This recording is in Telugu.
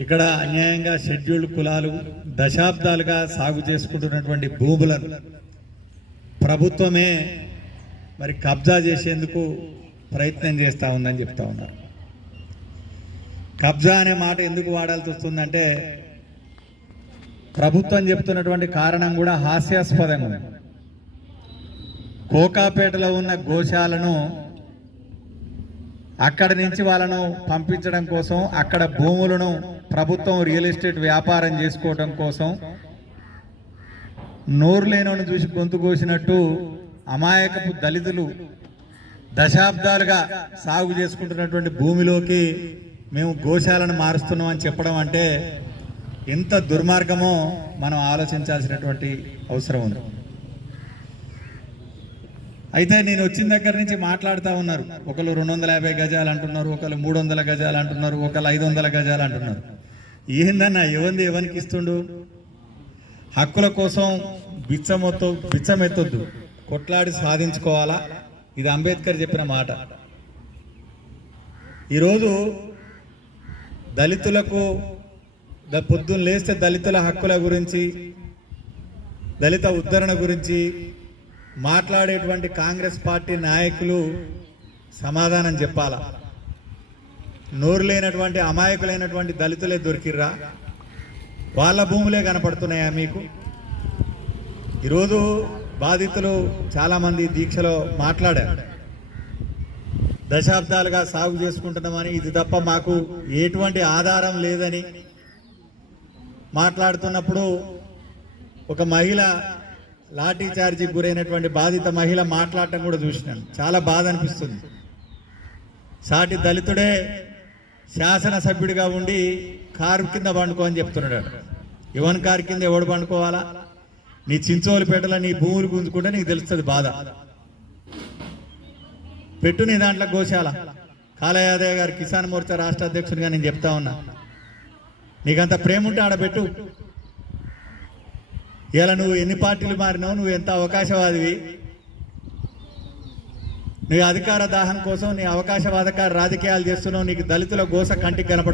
ఇక్కడ అన్యాయంగా షెడ్యూల్డ్ కులాలు దశాబ్దాలుగా సాగు చేసుకుంటున్నటువంటి భూములను ప్రభుత్వమే మరి కబ్జా చేసేందుకు ప్రయత్నం చేస్తూ ఉందని చెప్తా ఉన్నారు. కబ్జా అనే మాట ఎందుకు వాడాల్సి వస్తుందంటే ప్రభుత్వం చెప్తున్నటువంటి కారణం కూడా హాస్యాస్పదంగా ఉంది. కోకాపేటలో ఉన్న గోశాలను అక్కడి నుంచి వాళ్ళను పంపించడం కోసం అక్కడ భూములను ప్రభుత్వం రియల్ ఎస్టేట్ వ్యాపారం చేసుకోవడం కోసం నోరు లేనోని చూసి గొంతు కోసినట్టు అమాయకపు దళితులు దశాబ్దాలుగా సాగు చేసుకుంటున్నటువంటి భూమిలోకి మేము గోశాలను మారుస్తున్నాం అని చెప్పడం అంటే ఎంత దుర్మార్గమో మనం ఆలోచించాల్సినటువంటి అవసరం ఉంది. అయితే నేను వచ్చిన దగ్గర నుంచి మాట్లాడుతూ ఉన్నారు. ఒకళ్ళు రెండు వందల యాభై గజాలు అంటున్నారు ఒకళ్ళు మూడు వందల గజాలు అంటున్నారు ఒకళ్ళు ఐదు వందల గజాలు అంటున్నారు. ఏందన్నా ఎవంది ఎవరికి ఇస్తుండు? హక్కుల కోసం బిచ్చమొత్తు బిచ్చమెత్తొద్దు. కొట్లాడి సాధించుకోవాలా? ఇది అంబేద్కర్ చెప్పిన మాట. ఈరోజు దళితులకు పొద్దున్న లేస్తే దళితుల హక్కుల గురించి దళిత ఉద్ధరణ గురించి మాట్లాడేటువంటి కాంగ్రెస్ పార్టీ నాయకులు సమాధానం చెప్పాలా? నోరు లేనటువంటి అమాయకులైనటువంటి దళితులే దొరికిర్రా? వాళ్ళ భూములే కనపడుతున్నాయా మీకు? ఈరోజు బాధితులు చాలామంది దీక్షలో మాట్లాడారు. దశాబ్దాలుగా సాగు చేసుకుంటున్నామని ఇది తప్ప మాకు ఎటువంటి ఆధారం లేదని మాట్లాడుతున్నప్పుడు ఒక మహిళ లాఠీ చార్జీకి గురైనటువంటి బాధిత మహిళ మాట్లాడటం కూడా చూసినాను. చాలా బాధ అనిపిస్తుంది. సాటి దళితుడే శాసనసభ్యుడిగా ఉండి కారు కింద పండుకో అని చెప్తున్నాడు. యువన్ కారు కింద ఎవడు పండుకోవాలా? నీ చించోలిపేటలో నీ భూములు గుంజుకుంటే నీకు తెలుస్తుంది బాధ. పెట్టు నీ దాంట్లో గోశాల. కాలయాదయ్య గారు కిసాన్ మోర్చా రాష్ట్ర అధ్యక్షుడిగా నేను చెప్తా ఉన్నా. నీకంత ప్రేమ ఉంటే ఆడ పెట్టు. ఇలా నువ్వు ఎన్ని పార్టీలు మారినావు నువ్వు ఎంత అవకాశవాదివి? నీ అధికార దాహం కోసం నీ అవకాశవాదక రాజకీయాలు చేస్తున్నావు నీకు దళితుల గోస కంటికి కనపడుతుంది.